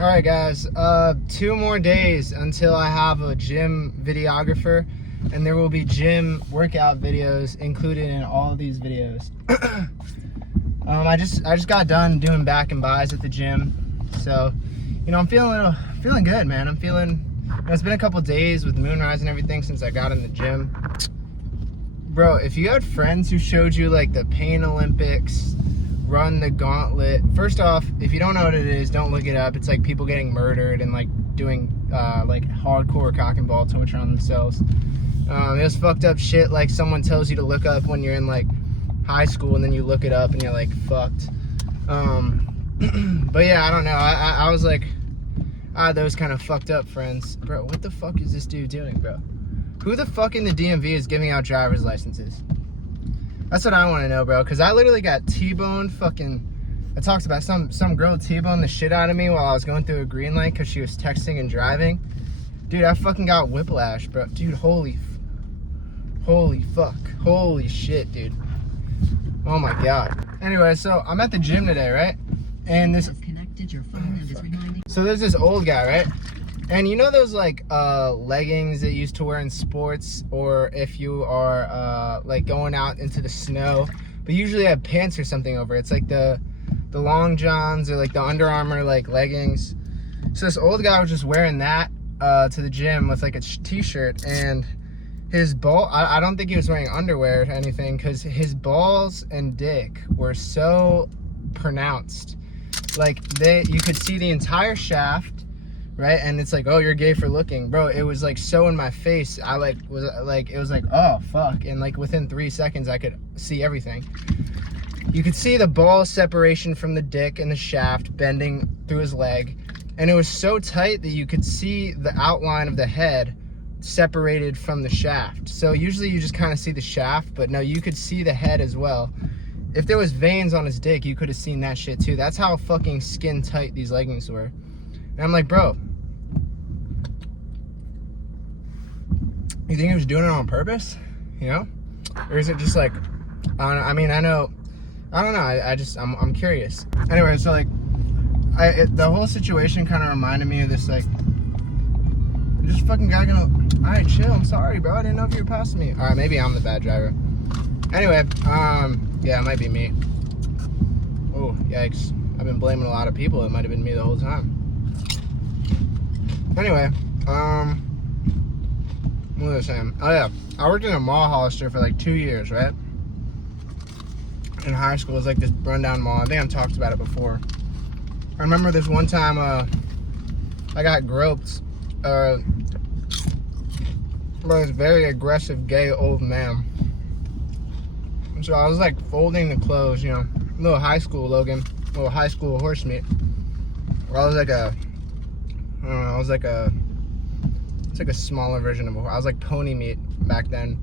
Alright guys, 2 more days until I have a gym videographer, and there will be gym workout videos included in all of these videos. I just got done doing back and buys at the gym, so I'm feeling good, man. I'm feeling, it's been a couple days with moonrise and everything since I got in the gym. Bro, if you had friends who showed you like the Pain Olympics, Run the Gauntlet, first off, if you don't know what it is, don't look it up. It's like people getting murdered and like doing like hardcore cock and ball torture on themselves. It was fucked up shit like someone tells you to look up when you're in like high school, and then you look it up and you're like fucked. But yeah, I don't know. I was like, those kind of fucked up friends. Bro, what the fuck is this dude doing, bro? Who the fuck in the DMV is giving out driver's licenses? That's what I want to know, bro. Because I literally got T-boned fucking... It talks about some girl T-boned the shit out of me while I was going through a green light because she was texting and driving. Dude, I fucking got whiplash, bro. Dude, holy fuck. Holy shit, dude. Oh my god. Anyway, so I'm at the gym today, right? And this... So there's this old guy, right? And you know those like leggings that you used to wear in sports, or if you are like going out into the snow, but usually have pants or something over. It's like the long johns or like the Under Armour like leggings. So this old guy was just wearing that to the gym with like a t-shirt, and his ball, I don't think he was wearing underwear or anything, because his balls and dick were so pronounced. Like you could see the entire shaft. Right, and it's like, oh, you're gay for looking, bro. It was like so in my face. I like was like, it was like, oh fuck, and like within 3 seconds I could see everything. You could see the ball separation from the dick and the shaft bending through his leg, and it was so tight that you could see the outline of the head separated from the shaft. So usually you just kind of see the shaft, but no, you could see the head as well. If there was veins on his dick, you could have seen that shit too. That's how fucking skin tight these leggings were. And I'm like, bro, you think he was doing it on purpose? You know? Or is it just like, I don't know. I mean, I don't know. I'm curious. Anyway, so like, the whole situation kind of reminded me of this, like, is this fucking guy gonna, all right, chill, I'm sorry, bro. I didn't know if you were passing me. All right, maybe I'm the bad driver. Anyway, yeah, it might be me. Oh, yikes. I've been blaming a lot of people. It might have been me the whole time. Anyway, what was I saying? Oh yeah, I worked in a mall Hollister for like 2 years, right? In high school, it was like this rundown mall. I think I've talked about it before. I remember this one time, I got groped by this very aggressive gay old man. So I was like folding the clothes, you know, little high school Logan, little high school Horsemeet. I was like a, I don't know, it's like a smaller version of I was like pony meat back then.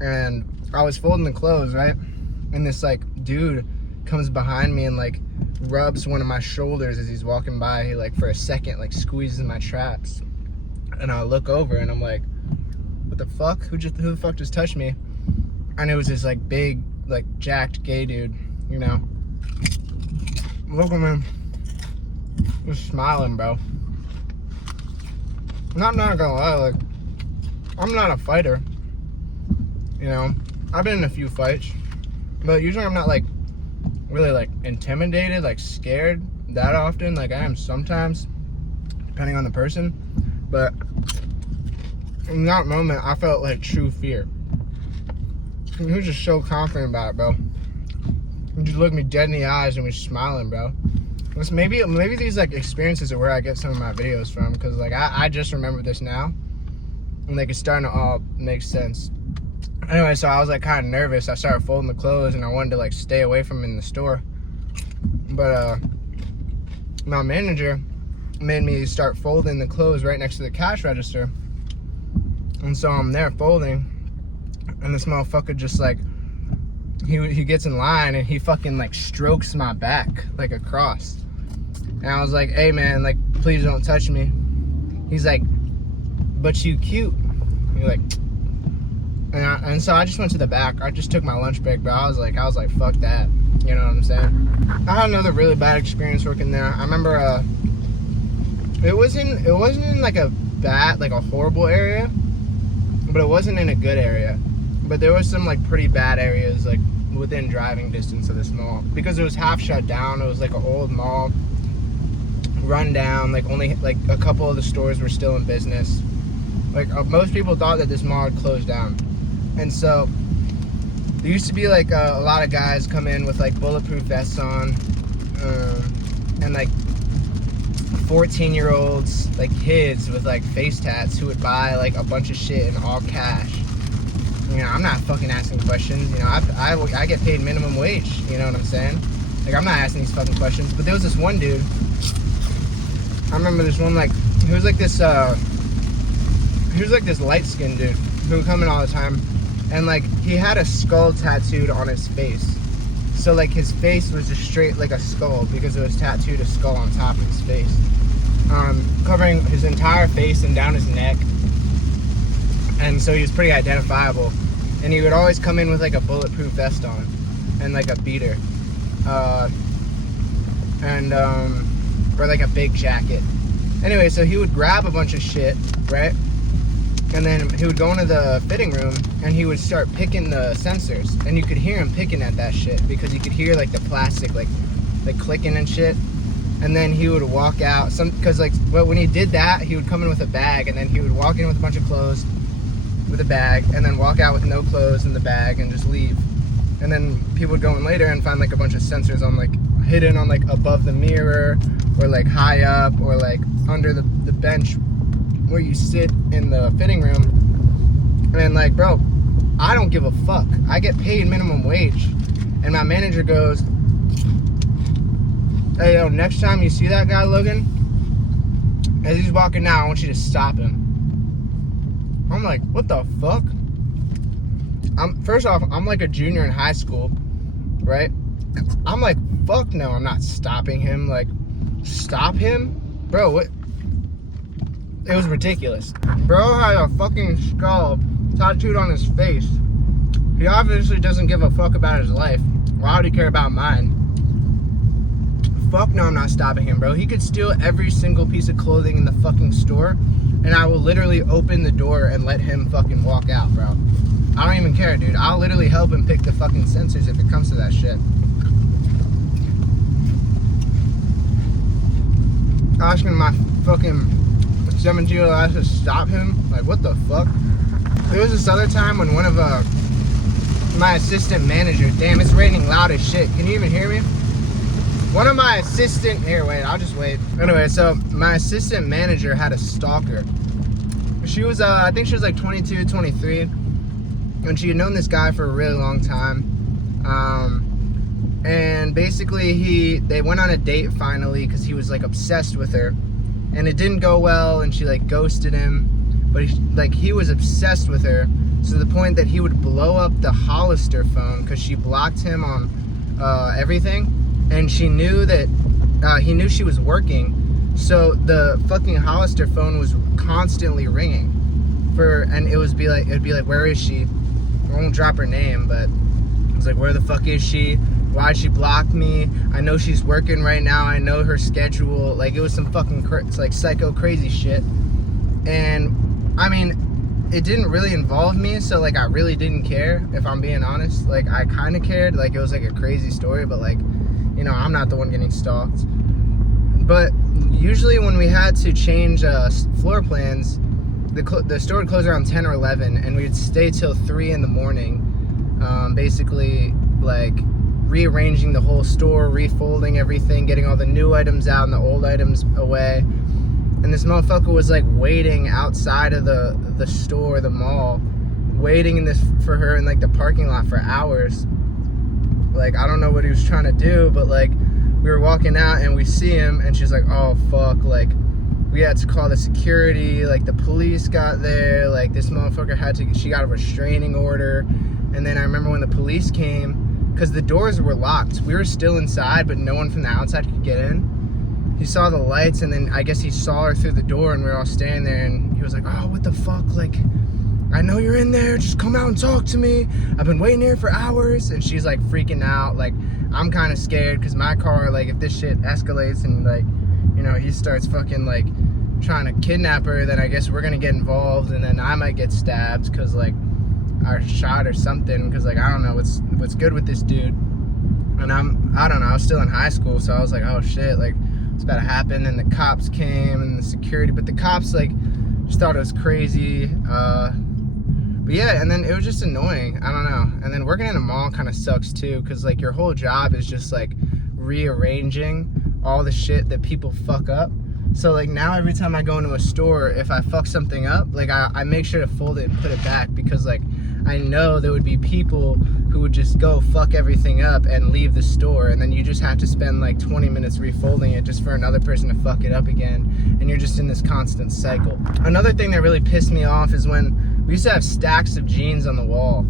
And I was folding the clothes, right? And this like dude comes behind me and like rubs one of my shoulders as he's walking by. He like for a second like squeezes my traps. And I look over and I'm like, what the fuck? Who the fuck just touched me? And it was this like big, like jacked gay dude, you know? Look at me. Just smiling, bro. I'm not gonna lie, like, I'm not a fighter, you know? I've been in a few fights, but usually I'm not like really like intimidated, like scared that often. Like I am sometimes, depending on the person, but in that moment I felt like true fear. He was just so confident about it, bro. He just looked me dead in the eyes and was smiling, bro. Maybe these like experiences are where I get some of my videos from, because like I just remember this now, and like it's starting to all make sense. Anyway, so I was like kind of nervous. I started folding the clothes and I wanted to like stay away from him in the store, but my manager made me start folding the clothes right next to the cash register, and so I'm there folding, and this motherfucker just like he gets in line and he fucking like strokes my back like across. And I was like, hey man, like please don't touch me. He's like, but you cute. You're like, and so I just went to the back. I just took my lunch break, bro. I was like, fuck that. You know what I'm saying? I had another really bad experience working there. I remember it wasn't in like a bad, like a horrible area, but it wasn't in a good area. But there was some like pretty bad areas like within driving distance of this mall, because it was half shut down. It was like an old mall, run down, like only like a couple of the stores were still in business. Like most people thought that this mall had closed down. And so there used to be like a lot of guys come in with like bulletproof vests on, and like 14-year-olds, like kids with like face tats, who would buy like a bunch of shit in all cash. You know, I'm not fucking asking questions. You know, I get paid minimum wage. You know what I'm saying? Like, I'm not asking these fucking questions. But there was this one dude. I remember this one, like, he was like this light-skinned dude who would come in all the time. And, like, he had a skull tattooed on his face. So, like, his face was just straight like a skull, because it was tattooed a skull on top of his face. Covering his entire face and down his neck. And so he was pretty identifiable. And he would always come in with like a bulletproof vest on and like a beater. Or like a big jacket. Anyway, so he would grab a bunch of shit, right? And then he would go into the fitting room and he would start picking the sensors. And you could hear him picking at that shit, because you could hear like the plastic like clicking and shit. And then he would walk out, because like when he did that, he would come in with a bag, and then he would walk in with a bunch of clothes with a bag, and then walk out with no clothes in the bag and just leave. And then people would go in later and find like a bunch of sensors on like hidden on like above the mirror, or like high up, or like under the bench where you sit in the fitting room. And like, bro, I don't give a fuck. I get paid minimum wage. And my manager goes, hey, yo, next time you see that guy, Logan, as he's walking out, I want you to stop him. I'm like, what the fuck? First off, I'm like a junior in high school, right? I'm like, fuck no, I'm not stopping him. Like, stop him? Bro, what? It was ridiculous. Bro had a fucking skull tattooed on his face. He obviously doesn't give a fuck about his life. Why would he care about mine? Fuck no, I'm not stopping him, bro. He could steal every single piece of clothing in the fucking store, and I will literally open the door and let him fucking walk out, bro. I don't even care, dude. I'll literally help him pick the fucking sensors if it comes to that shit. Asking my fucking 17-year-old ass to stop him? Like, what the fuck? There was this other time when one of my assistant manager, damn, it's raining loud as shit. Can you even hear me? One of my here, wait, I'll just wait. Anyway, so my assistant manager had a stalker. She was, I think she was like 22, 23. And she had known this guy for a really long time. And basically they went on a date finally, because he was like obsessed with her. And it didn't go well, and she like ghosted him. But he was obsessed with her, to the point that he would blow up the Hollister phone, because she blocked him on everything. And she knew that he knew she was working, so the fucking Hollister phone was constantly ringing. And it'd be like, where is she? I won't drop her name, but it was like, where the fuck is she? Why'd she block me? I know she's working right now. I know her schedule. Like, it was some fucking like psycho crazy shit. And I mean, it didn't really involve me, so like I really didn't care, if I'm being honest. Like, I kind of cared. Like, it was like a crazy story, but like, you know, I'm not the one getting stalked. But usually when we had to change floor plans, the store would close around 10 or 11, and we would stay till 3 in the morning, basically like rearranging the whole store, refolding everything, getting all the new items out and the old items away. And this motherfucker was like waiting outside of the store, the mall, waiting for her in like the parking lot for hours. Like, I don't know what he was trying to do, but like, we were walking out and we see him, and she's like, oh fuck, like, we had to call the security, like the police got there, like this motherfucker she got a restraining order. And then I remember when the police came, because the doors were locked, we were still inside, but no one from the outside could get in. He saw the lights, and then I guess he saw her through the door, and we were all standing there, and he was like, oh, what the fuck, like, I know you're in there, just come out and talk to me. I've been waiting here for hours. And she's like freaking out. Like, I'm kind of scared because my car, like, if this shit escalates and, like, you know, he starts fucking, like, trying to kidnap her, then I guess we're gonna get involved, and then I might get stabbed because, like, or shot or something, because, like, I don't know what's good with this dude. And I don't know, I was still in high school, so I was like, oh shit, like, it's about to happen. And the cops came and the security, but the cops, like, just thought it was crazy. But yeah, and then it was just annoying. I don't know. And then working in a mall kind of sucks too, because, like, your whole job is just, like, rearranging all the shit that people fuck up. So, like, now every time I go into a store, if I fuck something up, like, I make sure to fold it and put it back, because, like, I know there would be people who would just go fuck everything up and leave the store, and then you just have to spend like 20 minutes refolding it just for another person to fuck it up again, and you're just in this constant cycle. Another thing that really pissed me off is when we used to have stacks of jeans on the wall,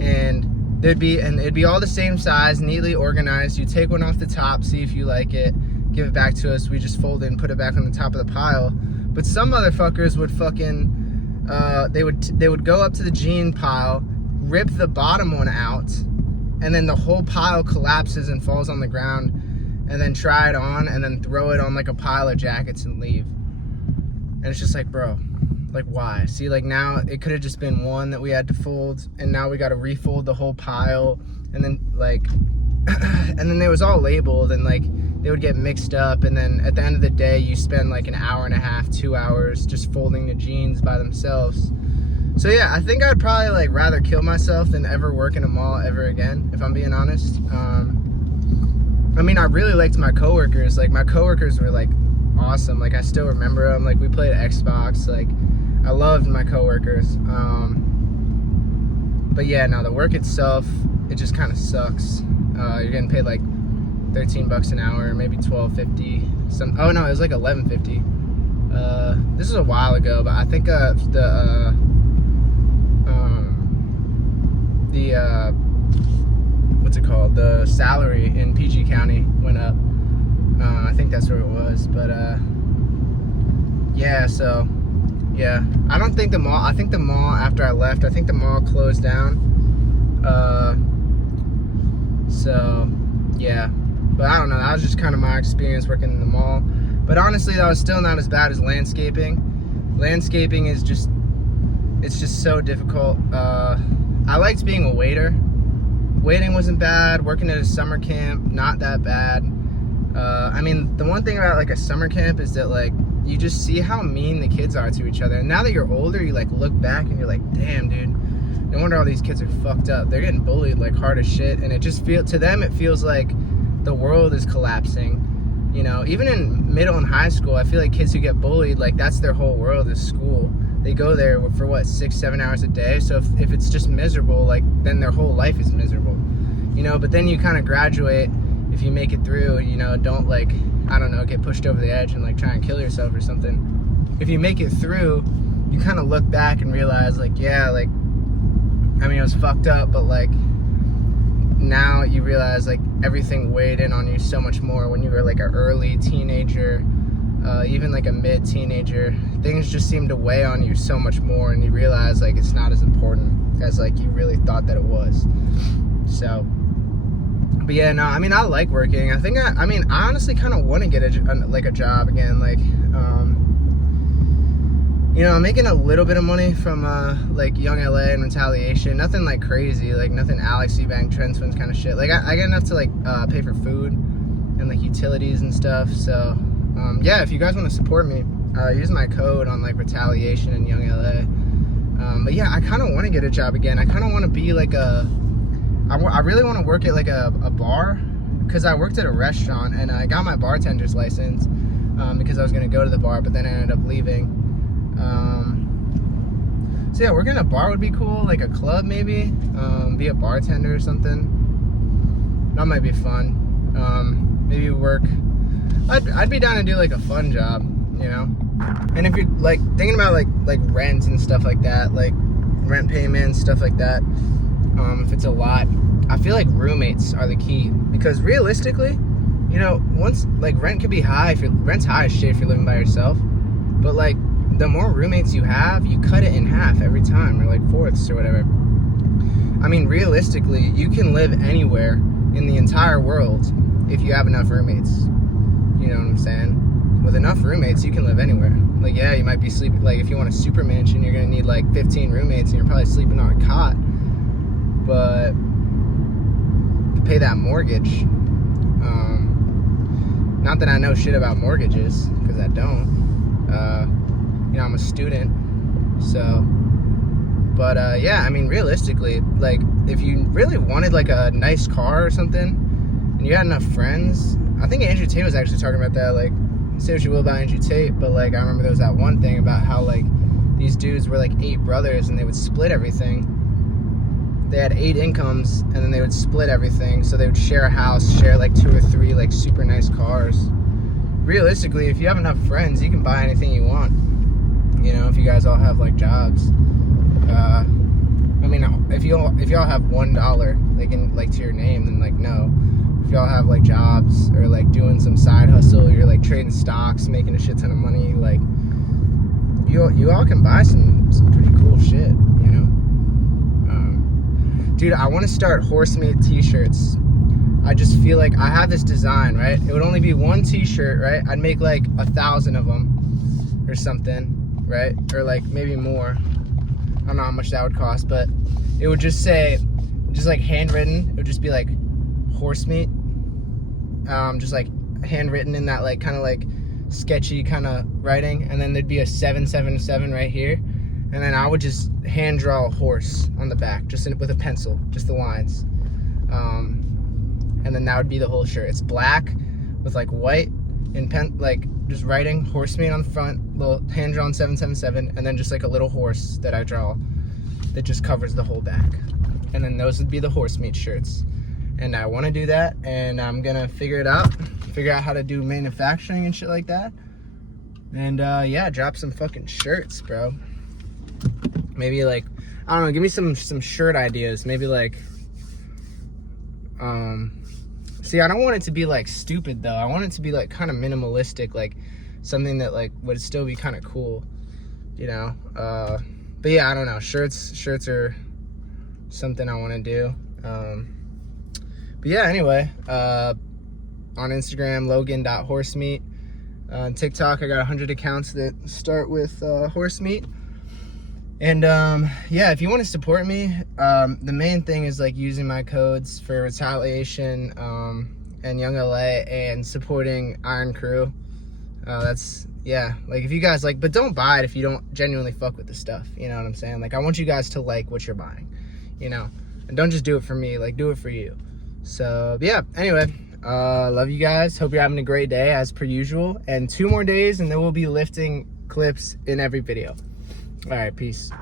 and it'd be all the same size, neatly organized. You take one off the top, see if you like it, give it back to us, we just fold it and put it back on the top of the pile. But some motherfuckers would fucking they would go up to the jean pile, rip the bottom one out, and then the whole pile collapses and falls on the ground, and then try it on and then throw it on like a pile of jackets and leave. And it's just like, bro, like, why? See, like, now it could have just been one that we had to fold, and now we got to refold the whole pile, and then, like, and then it was all labeled, and, like, they would get mixed up, and then at the end of the day, you spend like an hour and a half, 2 hours just folding the jeans by themselves. So yeah, I think I'd probably, like, rather kill myself than ever work in a mall ever again, if I'm being honest. I mean, I really liked my coworkers. Like, my coworkers were, like, awesome. Like, I still remember them. Like, we played Xbox. Like, I loved my coworkers. But yeah, no, the work itself, it just kind of sucks. You're getting paid like $13 an hour, maybe $12.50. Oh no, it was like $11.50. This is a while ago, but I think what's it called? The salary in PG County went up. I think that's where it was, but yeah. So yeah, I don't think the mall. I think the mall, after I left, I think the mall closed down. So yeah. But I don't know, that was just kind of my experience working in the mall. But honestly, that was still not as bad as landscaping. Landscaping is just, it's just so difficult. I liked being a waiter. Waiting wasn't bad. Working at a summer camp, not that bad. I mean, the one thing about, like, a summer camp is that, like, you just see how mean the kids are to each other. And now that you're older, you, like, look back and you're like, damn, dude, no wonder all these kids are fucked up. They're getting bullied, like, hard as shit. And it just feels, to them, it feels like the world is collapsing. You know, even in middle and high school, I feel like kids who get bullied, like, that's their whole world is school. They go there for what, 6-7 hours a day. So if it's just miserable, like, then their whole life is miserable, you know. But then you kind of graduate, if you make it through, you know, don't, like, I don't know, get pushed over the edge and, like, try and kill yourself or something. If you make it through, you kind of look back and realize, like, yeah, like, I mean, it was fucked up, but, like, now you realize, like, everything weighed in on you so much more when you were, like, an early teenager, even like a mid-teenager. Things just seem to weigh on you so much more, and you realize, like, it's not as important as, like, you really thought that it was. So, but yeah, no, I mean, I like working. I mean, I honestly kind of want to get a job again. Like, you know, I'm making a little bit of money from, like, Young LA and Retaliation. Nothing, like, crazy. Like, nothing Alex Bank, Trend Twins kind of shit. Like, I get enough to, like, pay for food and, like, utilities and stuff. So, yeah, if you guys want to support me, use my code on, like, Retaliation and Young LA. But, yeah, I kind of want to get a job again. I kind of want to be, like, I really want to work at, like, a bar. Because I worked at a restaurant, and I got my bartender's license because I was going to go to the bar, but then I ended up leaving. So yeah, working at a bar would be cool, like a club maybe, be a bartender or something. That might be fun. Maybe work, I'd be down to do, like, a fun job, you know. And if you're, like, thinking about like rent and stuff like that, like rent payments, stuff like that, if it's a lot, I feel like roommates are the key, because realistically, you know, once, like, rent could be high, rent's high as shit if you're living by yourself, but, like, the more roommates you have, you cut it in half every time, or, like, fourths or whatever. I mean, realistically, you can live anywhere in the entire world if you have enough roommates. You know what I'm saying? With enough roommates, you can live anywhere. Like, yeah, you might be sleeping, like, if you want a super mansion, you're gonna need like 15 roommates and you're probably sleeping on a cot. But to pay that mortgage, not that I know shit about mortgages, because I don't. You know, I'm a student, so. But yeah, I mean, realistically, like, if you really wanted like a nice car or something, and you had enough friends, I think Andrew Tate was actually talking about that. Like, say what you will about Andrew Tate, but like, I remember there was that one thing about how like these dudes were like 8 brothers and they would split everything. They had 8 incomes and then they would split everything, so they would share a house, share like 2 or 3 like super nice cars. Realistically, if you have enough friends, you can buy anything you want. You know, if you guys all have like jobs. I mean, if y'all have $1 like in like to your name, then like no. If y'all have like jobs or like doing some side hustle, you're like trading stocks, making a shit ton of money, like you all can buy some pretty cool shit, you know. Dude, I want to start Horsemeet t-shirts. I just feel like I have this design, right? It would only be 1 t-shirt, right? I'd make like 1,000 of them or something, right? Or like maybe more. I don't know how much that would cost, but it would just say, just like handwritten, it would just be like Horsemeet, just like handwritten in that like kind of like sketchy kind of writing, and then there'd be a 777 right here, and then I would just hand draw a horse on the back, just with a pencil, just the lines, and then that would be the whole shirt. It's black with like white and like just writing Horsemeet on the front, little hand drawn 777, and then just like a little horse that I draw that just covers the whole back. And then those would be the Horsemeet shirts. And I want to do that, and I'm gonna figure out how to do manufacturing and shit like that. And yeah, drop some fucking shirts, bro. Maybe like, I don't know, give me some shirt ideas. Maybe like, see, I don't want it to be like stupid though. I want it to be like kind of minimalistic, like something that like would still be kind of cool, you know. But yeah, I don't know. Shirts are something I want to do. But yeah, anyway, on Instagram, Logan.hrsmeet. On TikTok, I got 100 accounts that start with Horsemeet. And yeah, if you want to support me, the main thing is like using my codes for Retaliation and Young LA and supporting Iron Crew. That's, yeah, like if you guys like, but don't buy it if you don't genuinely fuck with the stuff, you know what I'm saying? Like, I want you guys to like what you're buying, you know, and don't just do it for me, like do it for you. So yeah, anyway, love you guys. Hope you're having a great day as per usual, and 2 more days and then we'll be lifting clips in every video. All right, peace.